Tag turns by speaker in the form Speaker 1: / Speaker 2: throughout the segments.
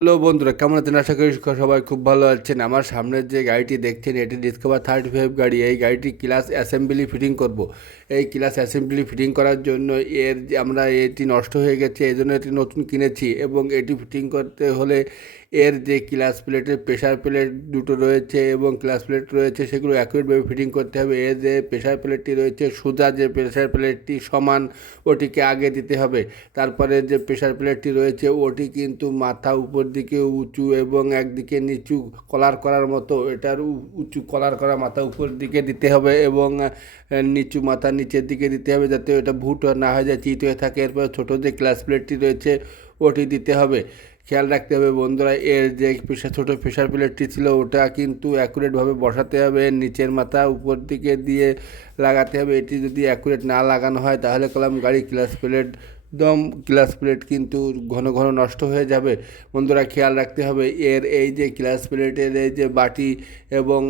Speaker 1: Hello বন্ধুরা, কেমন আছেন? আশা করি সবাই খুব ভালো আছেন। আমার সামনের যে গাড়িটি দেখছেন, এটি ডিসকভার থার্টি ফাইভ গাড়ি। এই গাড়িটি ক্লাস অ্যাসেম্বলি ফিটিং করব। এই ক্লাস অ্যাসেম্বলি ফিটিং করার জন্য এর আমরা এটি নষ্ট হয়ে গেছে এই জন্য এটি নতুন কিনেছি এবং এটি ফিটিং করতে হলে এর যে ক্লাস প্লেটের প্রেশার প্লেট দুটো রয়েছে এবং ক্লাস প্লেট রয়েছে, সেগুলো অ্যাকুরেটভাবে ফিটিং করতে হবে। এর যে প্রেশার প্লেটটি রয়েছে, সোজা যে প্রেশার প্লেটটি সমান, ওটিকে আগে দিতে হবে। তারপরে যে প্রেশার প্লেটটি রয়েছে, ওটি কিন্তু মাথা উপর দিকে উঁচু এবং একদিকে নিচু কলার করার মতো, এটার উঁচু কলার করা মাথা উপর দিকে দিতে হবে এবং নিচু মাথা নিচের দিকে দিতে হবে যাতে ওটা ভুট না হয়ে যায়, চিত হয়ে থাকে। এরপর ছোটো যে ক্লাস প্লেটটি রয়েছে ওটি দিতে হবে। খেয়াল রাখতে হবে বন্ধুরা, এর যে প্রেশার, ছোটো প্রেশার প্লেটটি ছিল, ওটা কিন্তু অ্যাকুরেটভাবে বসাতে হবে, নিচের মাথা উপর দিকে দিয়ে লাগাতে হবে। এটি যদি অ্যাকুরেট না লাগানো হয়, তাহলে কলাম গাড়ি ক্লাস প্লেট দম গ্লাস প্লেট কিন্তু ঘন ঘন নষ্ট হয়ে যাবে। বন্ধুরা, খেয়াল রাখতে হবে, এর এই যে গ্লাস প্লেটের এই যে বাটি এবং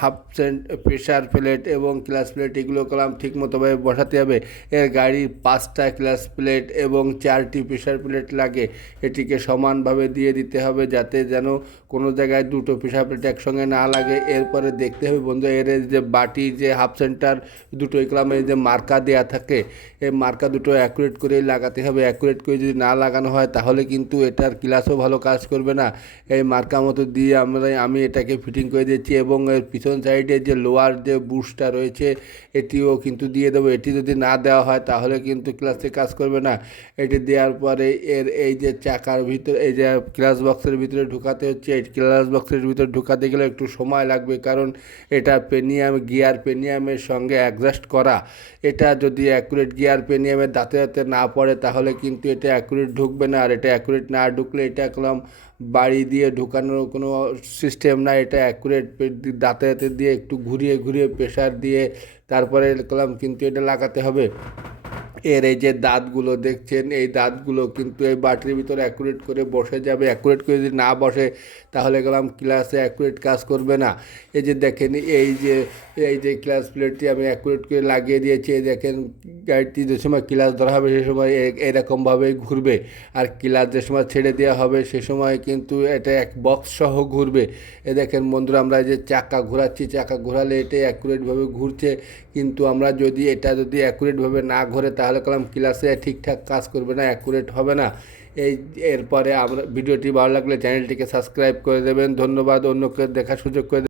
Speaker 1: হাফ সেন্ট প্রেশার প্লেট এবং গ্লাস প্লেট, এগুলো কলাম ঠিক মতোভাবে বসাতে হবে। এর গাড়ির পাঁচটা গ্লাস প্লেট এবং চারটি প্রেশার প্লেট লাগে। এটিকে সমানভাবে দিয়ে দিতে হবে যাতে যেন কোনো জায়গায় দুটো প্রেশার প্লেট একসঙ্গে না লাগে। এরপরে দেখতে হবে বন্ধু, এর যে বাটি যে হাফ সেন্টার দুটো কলামে যে মার্কা দেয়া থাকে। এই মার্কা দুটো অ্যাকুরেট করে লাগাতে হবে অ্যাকুরেট করে যদি না লাগানো হয় তাহলে কিন্তু এটার ক্লাসও ভালো কাজ করবে না। এই মার্কা মতো দিয়ে আমরা, আমি এটাকে ফিটিং করে দিচ্ছি এবং এর পিছন সাইডে যে লোয়ার যে বুশটা রয়েছে, এটিও কিন্তু দিয়ে দেবো। এটি যদি না দেওয়া হয় তাহলে কিন্তু ক্লাসে কাজ করবে না। এটি দেওয়ার পরে এর এই যে চাকার ভিতরে, এই যে ক্লাস বক্সের ভিতরে ঢুকাতে হচ্ছে, এই ক্লাস বক্সের ভিতরে ঢুকাতে গেলে একটু সময় লাগবে কারণ এটা পেনিয়াম গিয়ার পেনিয়ামের সঙ্গে অ্যাডজাস্ট করা। এটা যদি অ্যাকুরেট গিয়ার পেনিয়ামের দাঁতে দাঁতে না পড়ে তাহলে কিন্তু এটা অ্যাকুরেট ঢুকবে না, আর এটা অ্যাকুরেট না ঢুকলে এটা একদম বাড়ি দিয়ে ঢুকানোর কোনো সিস্টেম না, এটা অ্যাকুরেট দাঁতে দাঁতে দিয়ে একটু ঘুরিয়ে ঘুরিয়ে প্রেশার দিয়ে তারপরে কলাম কিন্তু এটা লাগাতে হবে। এর এই যে দাঁতগুলো দেখছেন, এই দাঁতগুলো কিন্তু এই বাটির ভিতরে অ্যাকুরেট করে বসে যাবে। অ্যাকুরেট করে যদি না বসে, তাহলে গেলাম ক্লাসে অ্যাকুরেট কাজ করবে না। এই যে দেখেন, এই যে এই যে ক্লাস প্লেটটি আমি অ্যাকুরেট করে লাগিয়ে দিয়েছি, এই দেখেন গাড়িটি যে সময় ক্লাস ধরা হবে, সে সময় এরকমভাবেই ঘুরবে। আর ক্লাস যে সময় ছেড়ে দেওয়া হবে, সে সময় কিন্তু এটা এক বক্স সহ ঘুরবে। এ দেখেন বন্ধুরা, আমরা যে চাকা ঘোরাচ্ছি, চাকা ঘোরালে এটা অ্যাকুরেটভাবে ঘুরছে। কিন্তু আমরা যদি এটা যদি অ্যাকুরেটভাবে না ঘোরে, তাহলে কলাম ক্লাসে ঠিকঠাক কাজ করবে না অ্যাকুরেট হবে না এই, এরপরে আমরা, ভিডিওটি ভালো লাগলে চ্যানেলটিকে সাবস্ক্রাইব করে দেবেন ধন্যবাদ, অন্যকে দেখার সুযোগ করে।